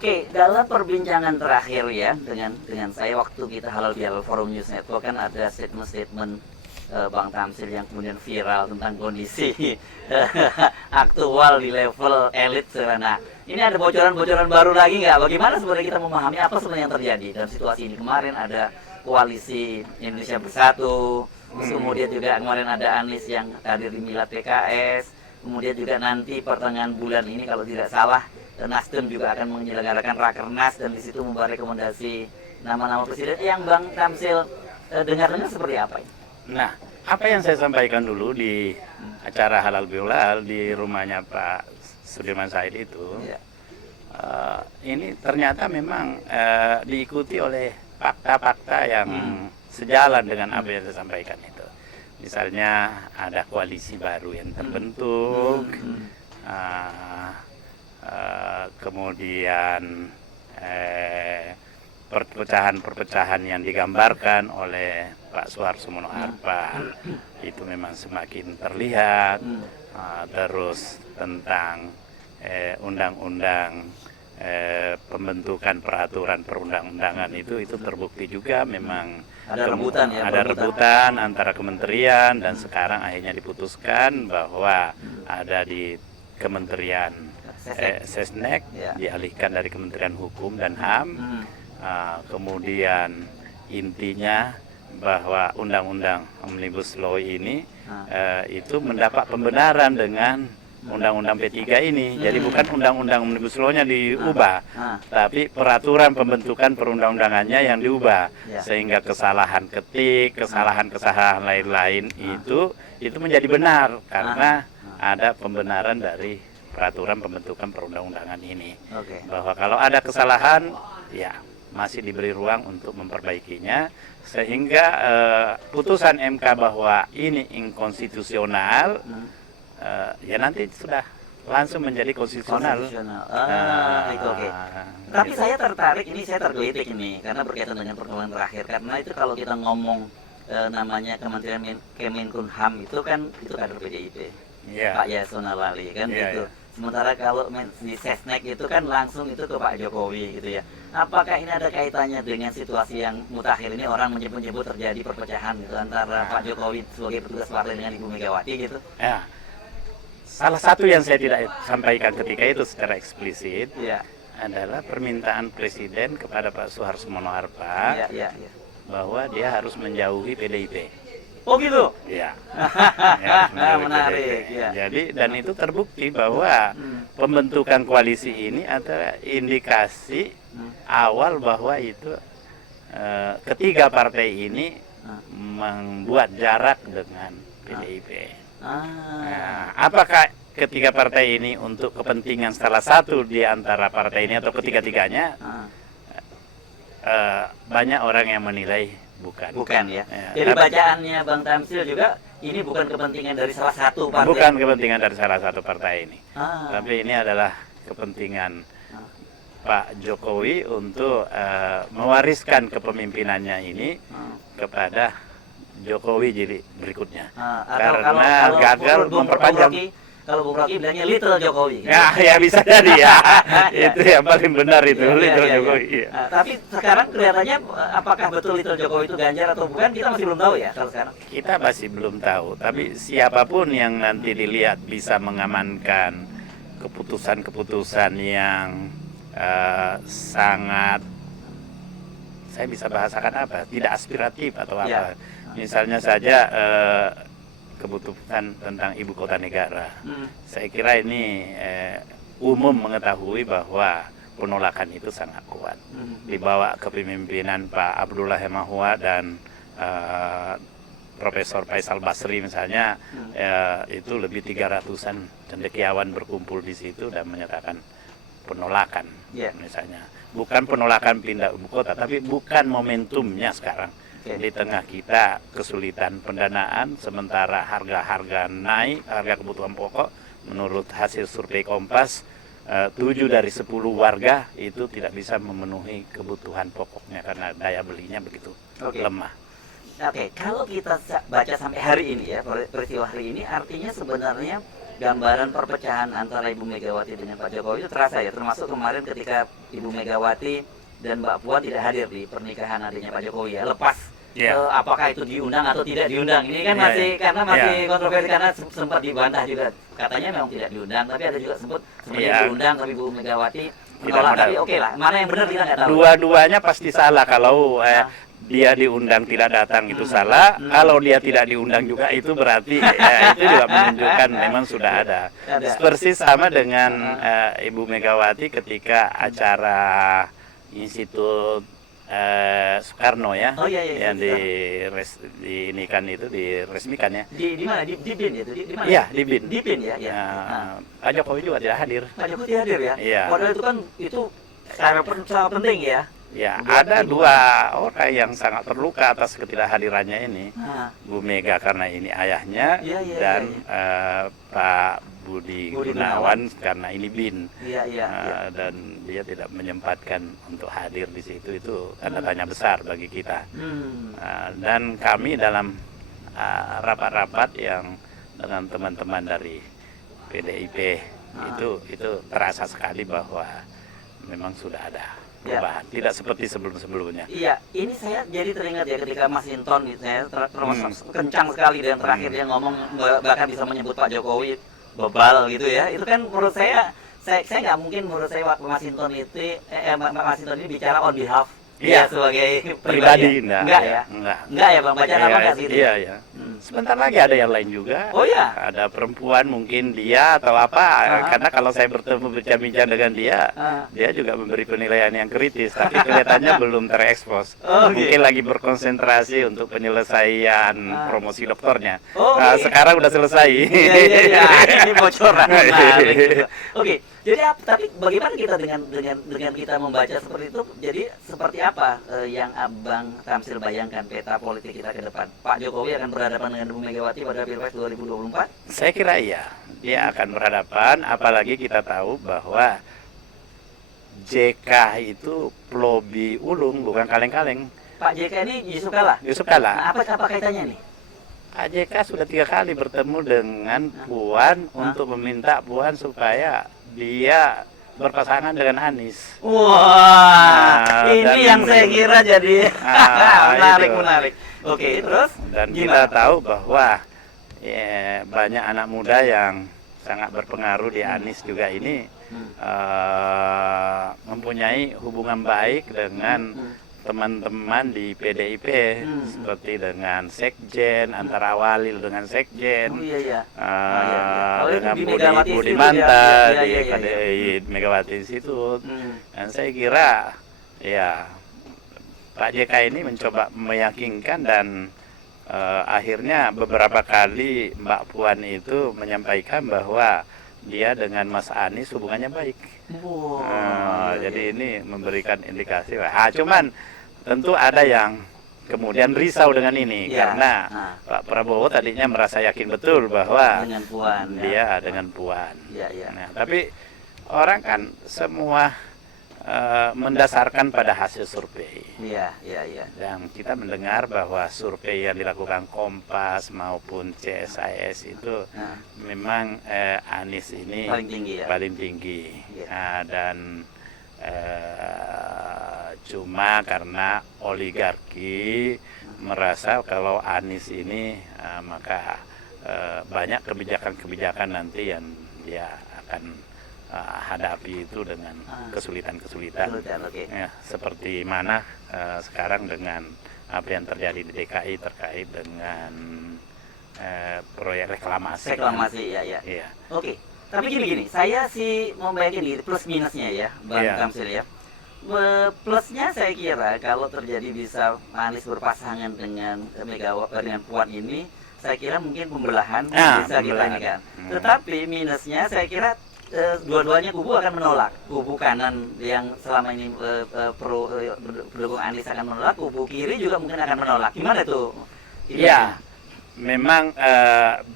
Oke, dalam perbincangan terakhir ya dengan saya waktu kita Halal Bihalal Forum News Network kan ada statement-statement Bang Tamsil yang kemudian viral tentang kondisi aktual di level elit sekarang. Nah, ini ada bocoran-bocoran baru lagi nggak? Bagaimana sebenarnya kita memahami apa sebenarnya yang terjadi dalam situasi ini? Kemarin ada koalisi Indonesia Bersatu, terus kemudian juga kemarin ada Anies yang hadir di Milad PKS, kemudian juga nanti pertengahan bulan ini kalau tidak salah Nasdem juga akan menyelenggarakan Rakernas dan di situ membuat rekomendasi nama-nama presiden. Yang Bang Tamsil dengar-dengar seperti apa ini? Nah, apa yang saya sampaikan dulu di acara Halal Bihalal di rumahnya Pak Sudirman Said itu, ya. Ini ternyata memang diikuti oleh fakta-fakta yang sejalan dengan apa yang saya sampaikan itu. Misalnya ada koalisi baru yang terbentuk, kemudian perpecahan-perpecahan yang digambarkan oleh Pak Suharto Mono Arfa itu memang semakin terlihat. Terus tentang undang-undang pembentukan peraturan perundang-undangan itu terbukti juga memang ada rebutan ya, ada rebutan antara kementerian dan sekarang akhirnya diputuskan bahwa ada di Kementerian Sesnek ya. Dialihkan dari Kementerian Hukum dan HAM. Kemudian intinya bahwa undang-undang Omnibus Law ini itu mendapat pembenaran dengan undang-undang P3 ini. Jadi bukan undang-undang Omnibus Law-nya diubah, tapi peraturan pembentukan perundang-undangannya yang diubah. Sehingga kesalahan ketik, kesalahan-kesalahan lain-lain itu menjadi benar karena ada pembenaran dari peraturan pembentukan perundang-undangan ini. Bahwa kalau ada kesalahan, ya masih diberi ruang untuk memperbaikinya, sehingga putusan MK bahwa ini inkonstitusional ya nanti sudah langsung menjadi konstitusional. Itu oke. Tapi saya tertarik, ini saya tergelitik ini karena berkaitan dengan perkembangan terakhir, karena itu kalau kita ngomong namanya Kementerian Kemenkumham itu kan itu kader PDIP, Pak Yasona Lali kan gitu. Sementara kalau di Sesnek itu kan langsung itu ke Pak Jokowi gitu ya. Apakah ini ada kaitannya dengan situasi yang mutakhir ini, orang menyebut-nyebut terjadi perpecahan gitu antara Pak Jokowi sebagai petugas partai dengan Ibu Megawati gitu? Ya. Salah satu yang saya tidak sampaikan ketika itu secara eksplisit adalah permintaan Presiden kepada Pak Suharto Mono Arfa bahwa dia harus menjauhi PDIP. Oh gitu? Ya. Menarik. Ya. Jadi dan itu terbukti bahwa pembentukan koalisi ini adalah indikasi awal bahwa itu ketiga partai ini membuat jarak dengan PDIP. Nah, apakah ketiga partai ini untuk kepentingan salah satu di antara partai ini atau ketiga-tiganya? Banyak orang yang menilai bukan. Bukan ya. Jadi bacaannya Bang Tamsil juga ini bukan kepentingan dari salah satu partai. Bukan kepentingan dari salah satu partai ini. Tapi ini adalah kepentingan Pak Jokowi untuk mewariskan kepemimpinannya ini kepada Jokowi jadi berikutnya. Karena gagal memperpanjang. Kalau Bung Rocky bilangnya Little Jokowi. Ya bisa jadi ya. Itu yang paling benar itu, Little Jokowi. Tapi sekarang kelihatannya apakah betul Little Jokowi itu Ganjar atau bukan, kita masih belum tahu ya kalau sekarang. Kita masih belum tahu, tapi siapapun yang nanti dilihat bisa mengamankan keputusan-keputusan yang sangat, saya bisa bahasakan apa, tidak aspiratif atau apa. Misalnya saja kebutuhan tentang ibu kota negara. Saya kira ini umum mengetahui bahwa penolakan itu sangat kuat. Dibawa kepemimpinan Pak Abdullah Hemahua dan Profesor Faisal Basri misalnya, itu lebih 300-an cendekiawan berkumpul di situ dan menyatakan penolakan. Misalnya bukan penolakan pindah ibu kota, tapi bukan momentumnya sekarang. Di tengah kita kesulitan pendanaan, sementara harga-harga naik, harga kebutuhan pokok, menurut hasil survei Kompas, 7 dari 10 warga itu tidak bisa memenuhi kebutuhan pokoknya karena daya belinya begitu lemah. Kalau kita baca sampai hari ini ya, peristiwa hari ini artinya sebenarnya gambaran perpecahan antara Ibu Megawati dengan Pak Jokowi itu terasa ya, termasuk kemarin ketika Ibu Megawati dan Mbak Puan tidak hadir di pernikahan adiknya Pak Jokowi ya, lepas apakah itu diundang atau tidak diundang. Ini kan masih karena masih kontroversi karena sempat dibantah juga, katanya memang tidak diundang, tapi ada juga sempat diundang tapi Ibu Megawati menolak. Tapi oke lah, mana yang benar kita nggak tahu. Dua-duanya pasti salah. Kalau dia diundang tidak datang itu salah. Kalau dia tidak diundang juga itu berarti itu juga menunjukkan memang sudah ada. Persis sama dengan Ibu Megawati ketika acara Institut Soekarno ya, yang diresmikan ya. Di mana? Di BIN itu? Di mana? Iya, di BIN. Di BIN ya. Pak Jokowi juga tidak hadir. Pak Jokowi tidak hadir ya. Iya. Padahal itu kan sangat penting ya. Ya, ada dua orang yang sangat terluka atas ketidakhadirannya ini. Bu Mega karena ini ayahnya, dan Pak Budi Gunawan karena ini BIN. Dan dia tidak menyempatkan untuk hadir di situ, itu tanda tanya besar bagi kita. Dan kami dalam rapat-rapat yang dengan teman-teman dari PDIP itu terasa sekali bahwa memang sudah ada perubahan, tidak seperti sebelum-sebelumnya. Iya, ini saya jadi teringat ya ketika Mas Hinton, saya termasuk kencang sekali dan terakhir dia ngomong bahkan bisa menyebut Pak Jokowi bebal gitu ya. Itu kan menurut saya nggak mungkin, menurut saya waktu Mas Hinton itu Mas Hinton ini bicara on behalf sebagai pribadi. Enggak ya Bang, bacaan apa nggak gitu? Iya. Sebentar lagi ada yang lain juga. Oh ya? Ada perempuan mungkin dia atau apa, karena kalau saya bertemu berbincang dengan dia, dia juga memberi penilaian yang kritis, tapi kelihatannya belum terekspos. Mungkin lagi berkonsentrasi untuk penyelesaian promosi doktornya. Sekarang udah selesai. Iya, ini bocoran. Oke. Jadi tapi bagaimana kita dengan kita membaca seperti itu? Jadi seperti apa yang Abang Tamsil bayangkan peta politik kita ke depan? Pak Jokowi akan berhadapan dengan Ibu Megawati pada Pilpres 2024? Saya kira iya, dia akan berhadapan. Apalagi kita tahu bahwa JK itu pelobi ulung, bukan kaleng-kaleng. Pak JK ini Yusuf Kala? Yusuf Kala. Nah, apa kaitannya nih? Pak JK sudah 3 kali bertemu dengan Puan untuk meminta Puan supaya dia berpasangan dengan Anies. Wah, ini yang saya kira jadi menarik. Oke, terus? Dan kita tahu bahwa banyak anak muda yang sangat berpengaruh di Anies juga ini mempunyai hubungan baik dengan teman-teman di PDIP, seperti dengan Sekjen, antara Walil dengan Sekjen, dengan Budi Manta di KDI Megawati Institut. Dan saya kira ya Pak JK ini mencoba meyakinkan, dan akhirnya beberapa kali Mbak Puan itu menyampaikan bahwa dia dengan Mas Anies hubungannya baik. Jadi ini memberikan indikasi. Cuman tentu ada yang kemudian risau dengan ini, karena Pak Prabowo tadinya merasa yakin betul bahwa dengan Puan, dia dengan Puan. Nah, tapi orang kan semua mendasarkan pada hasil survei. Dan kita mendengar bahwa survei yang dilakukan Kompas maupun CSIS itu memang Anies ini paling tinggi. Dan cuma karena oligarki merasa kalau Anies ini maka banyak kebijakan-kebijakan nanti yang dia akan hadapi itu dengan kesulitan-kesulitan. Seperti mana sekarang dengan apa yang terjadi di DKI terkait dengan proyek reklamasi. Oke. Tapi gini, saya sih mau bayangin plus minusnya ya, Bang Tamsil ya. Plusnya saya kira kalau terjadi bisa Anies berpasangan dengan Megawati dengan Puan ini, saya kira mungkin pembelahan bisa kita ini kan. Tetapi minusnya saya kira dua-duanya kubu akan menolak. Kubu kanan yang selama ini pendukung Anies akan menolak, kubu kiri juga mungkin akan menolak. Gimana tuh? Iya, memang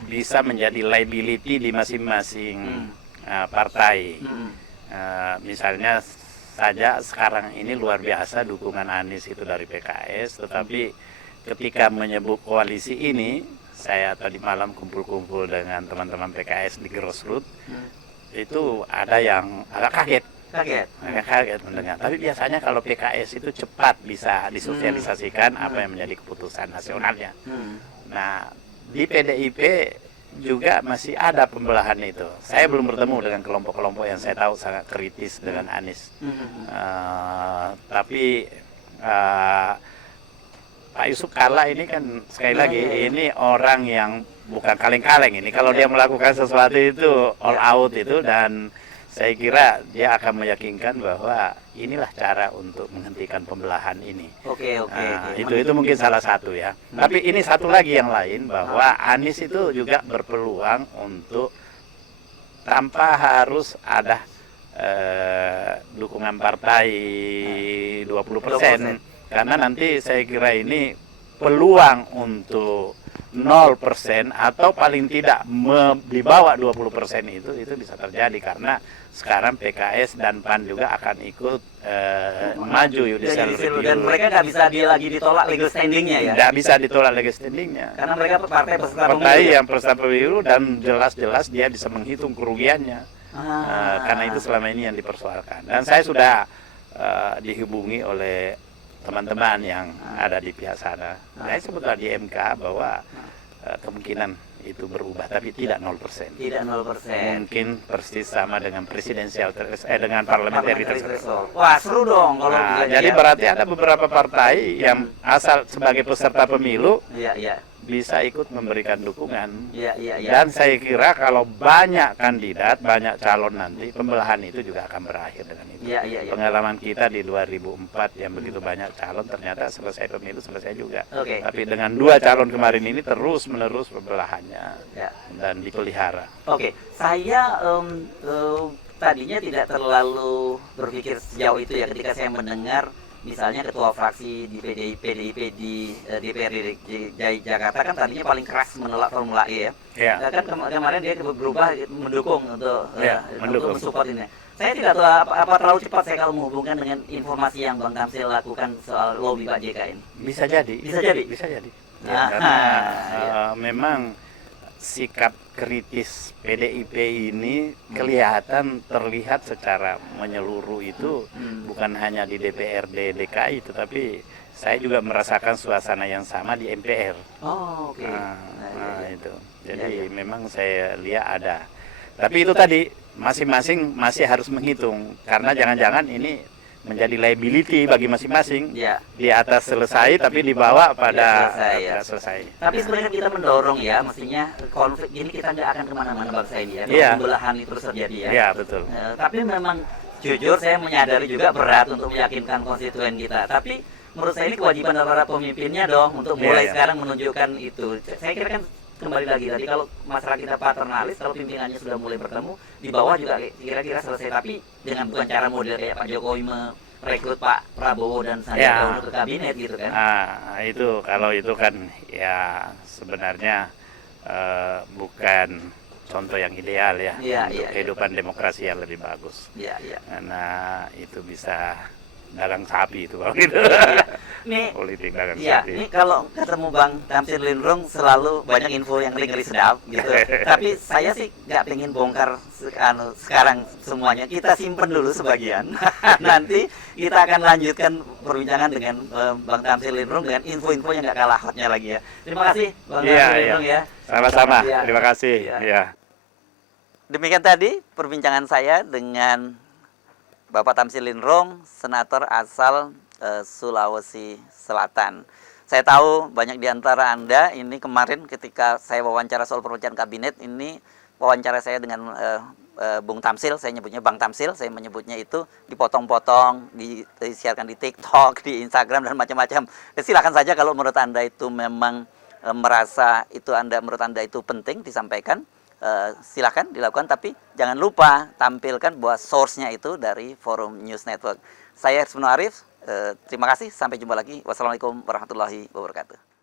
bisa menjadi liability di masing-masing partai. Misalnya saja sekarang ini luar biasa dukungan Anies itu dari PKS, tetapi ketika menyebut koalisi ini saya tadi malam kumpul-kumpul dengan teman-teman PKS di grassroots, itu ada yang agak kaget. Agak kaget mendengar. Tapi biasanya kalau PKS itu cepat bisa disosialisasikan apa yang menjadi keputusan nasionalnya. Nah, di PDIP juga masih ada pembelahan itu. Saya belum bertemu dengan kelompok-kelompok yang saya tahu sangat kritis dengan Anies. Tapi Pak Yusuf Kalla ini kan sekali lagi ini orang yang bukan kaleng-kaleng ini. Kalau dia melakukan sesuatu itu all out itu, dan saya kira dia akan meyakinkan bahwa inilah cara untuk menghentikan pembelahan ini. Itu mungkin salah satu ya. Tapi ini satu lagi yang lain, bahwa Anies itu juga berpeluang untuk tanpa harus ada dukungan partai 20%. Karena nanti saya kira ini peluang untuk 0% atau paling tidak di bawah 20% itu bisa terjadi, karena sekarang PKS dan PAN juga akan ikut maju judicial review. Dan mereka nggak bisa lagi ditolak legal standingnya ya? Nggak bisa ditolak legal standingnya. Karena mereka partai peserta pemilu. Partai yang peserta pemilu, dan jelas-jelas dia bisa menghitung kerugiannya. Karena itu selama ini yang dipersoalkan. Dan saya sudah dihubungi oleh teman-teman yang ada di pihak sana. Saya sebutlah di MK bahwa kemungkinan itu berubah, tapi tidak 0%. Tidak 0%. Mungkin persis sama dengan presidensial dengan parliamentary threshold. Wah, seru dong kalau jadi berarti ada beberapa partai yang asal sebagai peserta pemilu bisa ikut memberikan dukungan. Dan saya kira kalau banyak kandidat, banyak calon nanti, pembelahan itu juga akan berakhir dengan itu. Pengalaman kita di 2004 yang begitu banyak calon, ternyata selesai pemilu selesai juga. Tapi dengan 2 calon kemarin ini terus-menerus pembelahannya dan dipelihara. Saya tadinya tidak terlalu berpikir sejauh itu ya, ketika saya mendengar misalnya ketua fraksi di PDIP di DPRD Jakarta kan tadinya paling keras menolak Formula E ya. Kan kemarin dia berubah mendukung untuk mensupport ini. Saya tidak tahu apa terlalu cepat saya kalau menghubungkan dengan informasi yang Bang Tamsil lakukan soal lobby Pak JK ini. Bisa jadi. Ya, karena memang sikap kritis PDIP ini kelihatan terlihat secara menyeluruh itu bukan hanya di DPRD DKI, tetapi saya juga merasakan suasana yang sama di MPR. Itu. Jadi memang saya lihat ada. Tapi itu tadi masing-masing masih harus menghitung, karena jangan-jangan ini menjadi liability bagi masing-masing. Di atas selesai, tapi di bawah pada selesai. Tapi sebenarnya kita mendorong ya, mestinya konflik ini kita nggak akan kemana-mana bangsa ini ya. Pembelahan itu terus terjadi ya. Iya, betul. Tapi memang jujur saya menyadari juga berat untuk meyakinkan konstituen kita. Tapi menurut saya ini kewajiban para pemimpinnya dong untuk mulai sekarang menunjukkan itu. Saya kira kan kembali lagi tadi, kalau masyarakat kita paternalis, kalau pimpinannya sudah mulai bertemu, di bawah juga kira-kira selesai, tapi dengan bukan cara model kayak Pak Jokowi merekrut Pak Prabowo dan Sandiaga Uno ke kabinet gitu kan. Itu kalau itu kan ya sebenarnya bukan contoh yang ideal ya, untuk kehidupan demokrasi yang lebih bagus. Karena itu bisa dagang sapi itu kalau gitu. Nih, politik dagang sapi. Nih kalau ketemu Bang Tamsil Lindrung selalu banyak info yang ngeri-ngeri sedap gitu. Tapi saya sih nggak pengen bongkar sekarang semuanya. Kita simpen dulu sebagian. Nanti kita akan lanjutkan perbincangan dengan Bang Tamsil Lindrung dengan info-info yang nggak kalah hotnya lagi ya. Terima kasih Bang Tamsil Lindrung ya. Sama-sama. Terima kasih. Demikian tadi perbincangan saya dengan Bapak Tamsil Lindrung, senator asal Sulawesi Selatan. Saya tahu banyak di antara Anda ini kemarin ketika saya wawancara soal perencanaan kabinet, ini wawancara saya dengan Bung Tamsil, saya nyebutnya Bang Tamsil, saya menyebutnya itu dipotong-potong, disiarkan di TikTok, di Instagram dan macam-macam. Silakan saja kalau menurut Anda itu memang menurut Anda itu penting disampaikan. Silakan dilakukan, tapi jangan lupa tampilkan bahwa source-nya itu dari Forum News Network. Saya Hersmono Arif, terima kasih, sampai jumpa lagi. Wassalamualaikum warahmatullahi wabarakatuh.